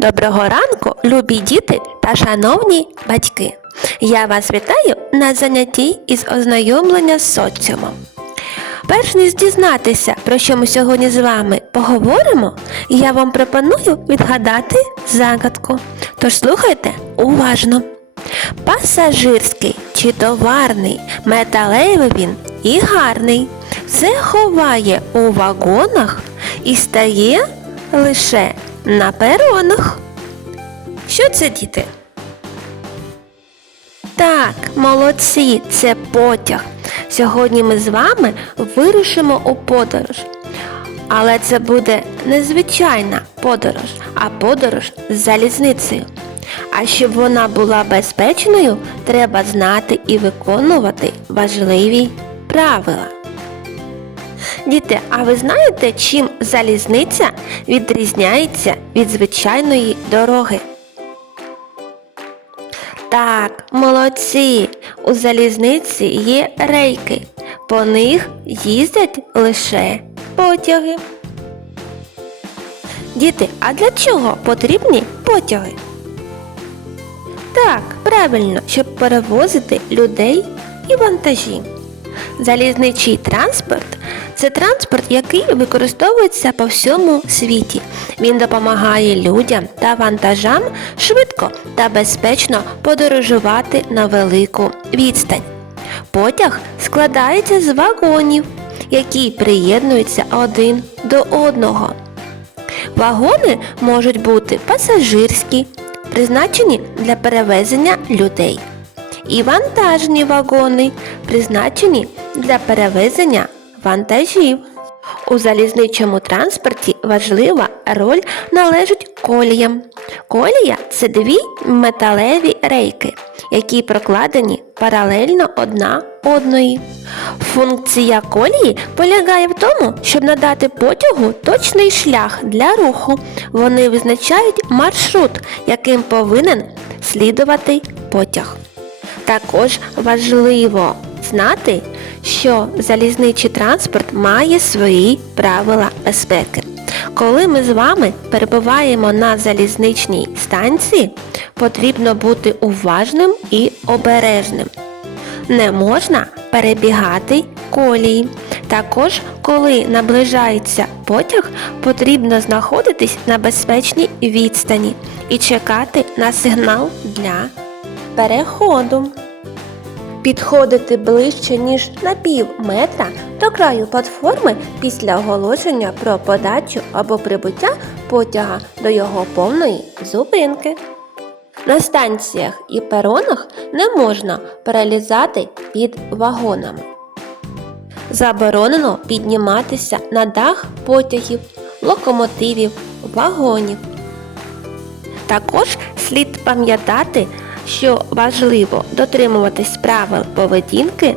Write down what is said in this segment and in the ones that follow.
Доброго ранку, любі діти та шановні батьки! Я вас вітаю на занятті із ознайомлення з соціумом. Перш ніж дізнатися, про що ми сьогодні з вами поговоримо, я вам пропоную відгадати загадку. Тож слухайте уважно. Пасажирський чи товарний, металевий він і гарний. Все ховає у вагонах і стає лише на перонах. Що це, діти? Так, молодці, це потяг. Сьогодні ми з вами вирушимо у подорож. Але це буде не звичайна подорож, а подорож з залізницею. А щоб вона була безпечною, треба знати і виконувати важливі правила. Діти, а ви знаєте, чим залізниця відрізняється від звичайної дороги? Так, молодці! У залізниці є рейки. По них їздять лише потяги. Діти, а для чого потрібні потяги? Так, правильно, щоб перевозити людей і вантажі. Залізничий транспорт це транспорт, який використовується по всьому світі. Він допомагає людям та вантажам швидко та безпечно подорожувати на велику відстань. Потяг складається з вагонів, які приєднуються один до одного. Вагони можуть бути пасажирські, призначені для перевезення людей, і вантажні вагони, призначені для перевезення вантажів. У залізничому транспорті важлива роль належить коліям. Колія це дві металеві рейки, які прокладені паралельно одна одної. Функція колії полягає в тому, щоб надати потягу точний шлях для руху. Вони визначають маршрут, яким повинен слідувати потяг. Також важливо знати, що залізничий транспорт має свої правила безпеки. Коли ми з вами перебуваємо на залізничній станції, потрібно бути уважним і обережним. Не можна перебігати колії. Також, коли наближається потяг, потрібно знаходитись на безпечній відстані і чекати на сигнал для переходу. Підходити ближче, ніж на пів метра до краю платформи після оголошення про подачу або прибуття потяга до його повної зупинки. На станціях і перонах не можна перелізати під вагонами. Заборонено підніматися на дах потягів, локомотивів, вагонів. Також слід пам'ятати, що важливо дотримуватись правил поведінки,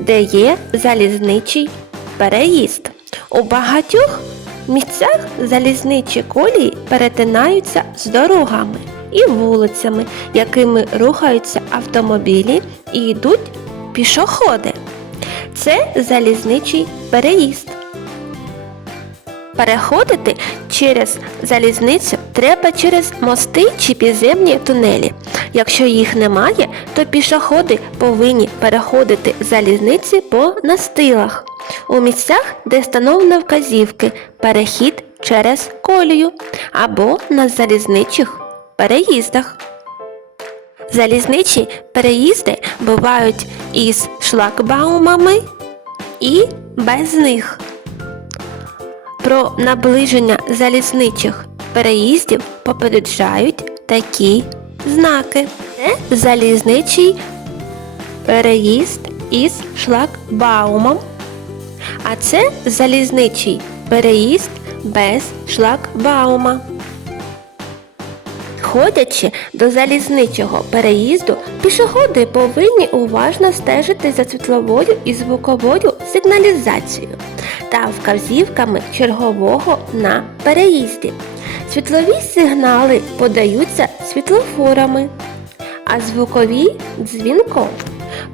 де є залізничий переїзд. У багатьох місцях залізничі колії перетинаються з дорогами і вулицями, якими рухаються автомобілі і йдуть пішоходи. Це залізничий переїзд. Переходити через залізницю треба через мости чи підземні тунелі. Якщо їх немає, то пішоходи повинні переходити залізниці по настилах. У місцях, де встановлено вказівки, перехід через колію або на залізничих переїздах. Залізничі переїзди бувають із шлагбаумами і без них. Про наближення залізничих переїздів попереджають такі знаки. Це залізничий переїзд із шлагбаумом, а це залізничий переїзд без шлагбаума. Ходячи до залізничого переїзду, пішоходи повинні уважно стежити за світловою і звуковою сигналізацією та вказівками чергового на переїзді. Світлові сигнали подаються світлофорами, а звукові дзвінком.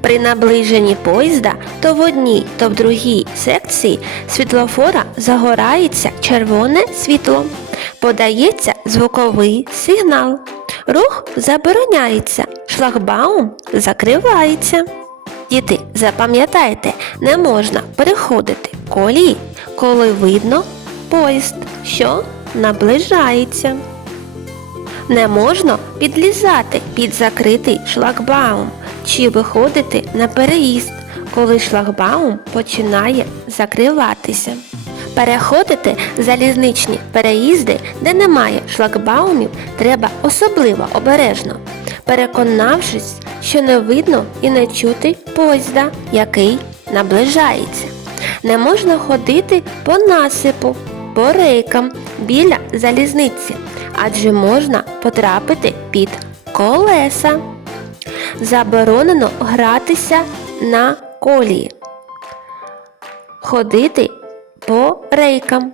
При наближенні поїзда то в одній, то в другій секції світлофора загорається червоне світло. Подається звуковий сигнал. Рух забороняється, шлагбаум закривається. Діти, запам'ятайте, не можна переходити колії, коли видно поїзд, що наближається. Не можна підлізати під закритий шлагбаум чи виходити на переїзд, коли шлагбаум починає закриватися. Переходити залізничні переїзди, де немає шлагбаумів, треба особливо обережно, переконавшись, що не видно і не чути поїзда, який наближається. Не можна ходити по насипу, по рейкам біля залізниці, адже можна потрапити під колеса. Заборонено гратися на колії, ходити по рейкам,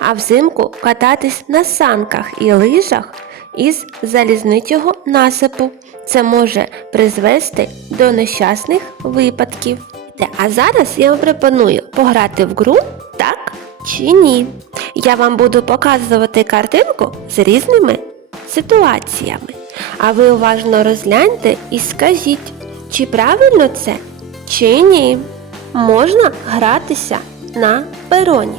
а взимку кататись на санках і лижах із залізничого насипу. Це може призвести до нещасних випадків. А зараз я вам пропоную пограти в гру так чи ні. Я вам буду показувати картинку з різними ситуаціями. А ви уважно розгляньте і скажіть, чи правильно це, чи ні. Можна гратися на пероні.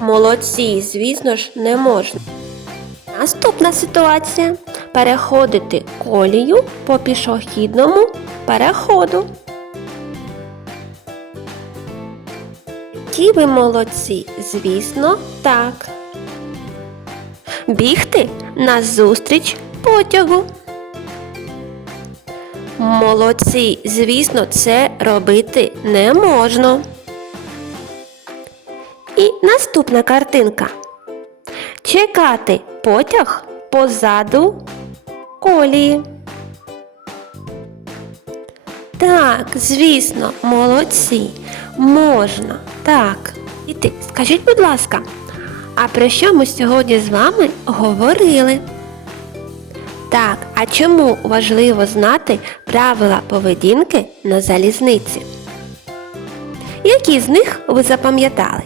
Молодці, звісно ж, не можна. Наступна ситуація переходити колію по пішохідному переходу. Ті ви молодці, звісно, так. Бігти назустріч потягу. Молодці, звісно, це робити не можна. І наступна картинка. Чекати потяг позаду колії. Так, звісно, молодці. Можна. Так. Діти, скажіть, будь ласка, а про що ми сьогодні з вами говорили? Так, а чому важливо знати правила поведінки на залізниці? Які з них ви запам'ятали?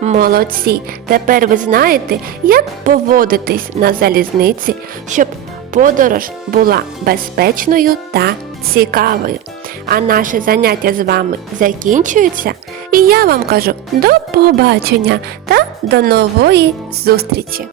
Молодці! Тепер ви знаєте, як поводитись на залізниці, щоб подорож була безпечною та цікавою. А наше заняття з вами закінчується. І я вам кажу до побачення та до нової зустрічі!